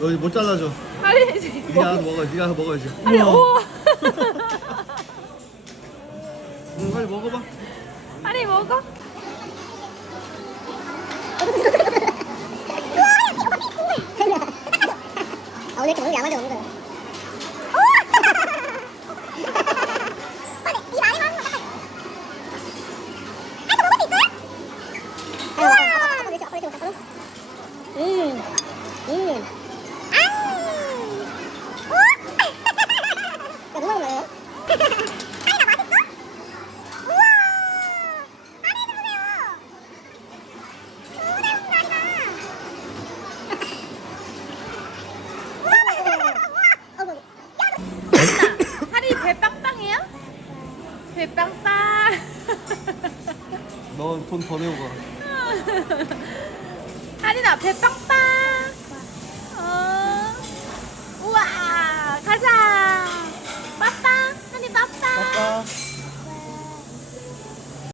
너못 잘라줘. 아니 지금 네가 하나 먹어. 네가 먹어야지. 아니 우와. 우와 응, 빨리 먹어봐. 아니 먹어 아, 오늘 이렇게 먹는 게 야만데 먹는 거야. 빨리, 이 많이 먹는 거 잠깐. 아, 이거 먹을 수 있어요? 아유, 아빠, 아빠, 아빠, 이렇게, 아! 야, 누가. 하리 배 빵빵 너돈더 내고 가. 하리나 배 빵빵